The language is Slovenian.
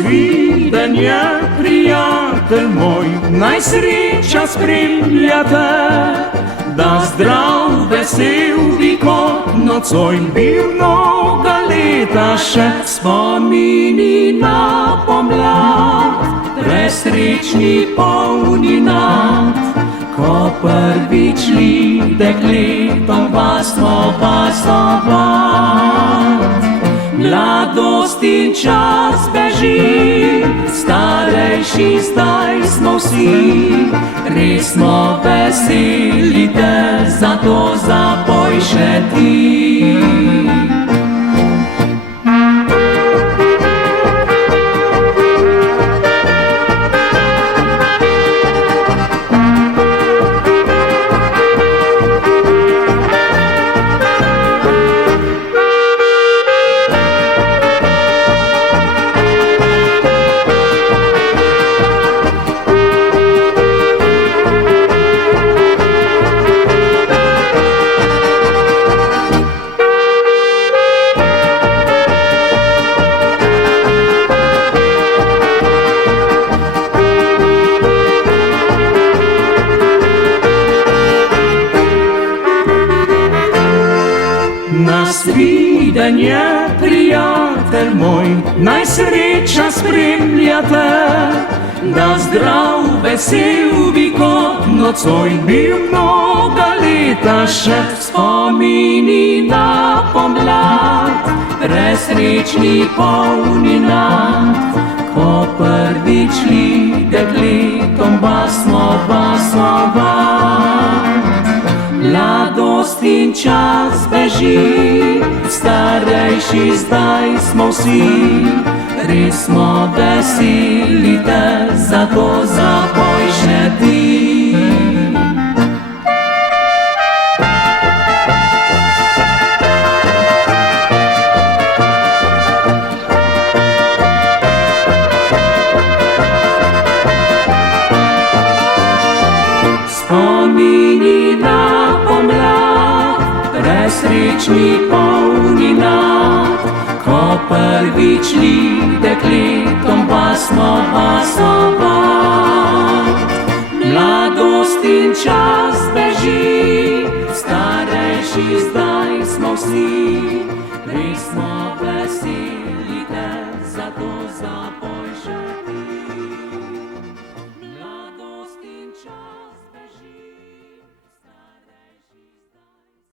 Nasvidenje, prijatelj moj, naj sreča spremlja te, da zdrav, vesel bi kot nocoj bil mnoga leta še. Spomini na pomlad, presrečni polni nad, ko prvič li dekletom vas obad. Mladost in čas beži, starejši zdaj smo vsi, res smo veseli te, zato zapoj še ti. Nasvidenje, prijatelj moj, naj sreča spremlja te, da zdrav, vesel bi kot nocoj bil mnoga leta še. Spomini na pomlad, presrečni polni nad, ko prvič li dekletom vas obad. Mladost in čas beži, starejši zdaj smo vsi, res smo veseli te, zato zapoj še ti. Spomini na pomlad, presrečni polni nad, ko prvič li dekletom vas obad. Mladost in čas beži, starejši zdaj smo vsi, res smo